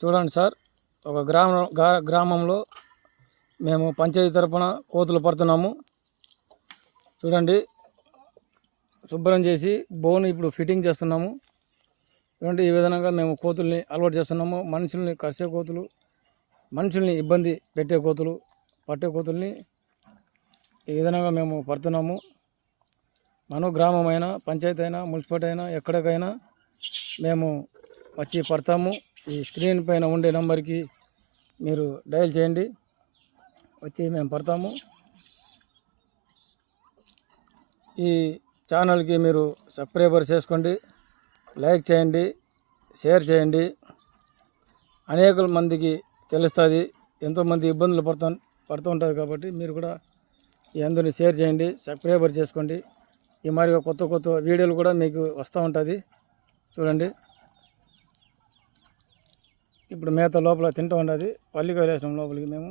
చూడండి సార్, ఒక గ్రామంలో మేము పంచాయతీ తరపున కోతులు పడుతున్నాము. చూడండి, శుభ్రం చేసి బోన్ ఇప్పుడు ఫిట్టింగ్ చేస్తున్నాము. చూడండి, ఈ విధంగా మేము కోతుల్ని అలవాటు చేస్తున్నాము. మనుషుల్ని కరిసే కోతులు, మనుషుల్ని ఇబ్బంది పెట్టే కోతులు, పట్టే కోతుల్ని ఈ విధంగా మేము పడుతున్నాము. మన గ్రామమైనా, పంచాయతీ అయినా, మున్సిపాలిటీ అయినా, ఎక్కడికైనా మేము వచ్చి పడతాము. ఈ స్క్రీన్ పైన ఉండే నెంబర్కి మీరు డయల్ చేయండి, వచ్చి మేము పడతాము. ఈ ఛానల్కి మీరు సబ్స్క్రైబర్ చేసుకోండి, లైక్ చేయండి, షేర్ చేయండి. అనేక మందికి తెలుస్తుంది, ఎంతోమంది ఇబ్బందులు పడుతూ ఉంటుంది. కాబట్టి మీరు కూడా ఈ అందరినీ షేర్ చేయండి, సబ్స్క్రైబర్ చేసుకోండి. ఈ మరి కొత్త కొత్త వీడియోలు కూడా మీకు వస్తూ ఉంటుంది. చూడండి, ఇప్పుడు మేత లోపల తింటూ ఉంటుంది. పల్లికాయలు వేసినాం లోపలికి మేము.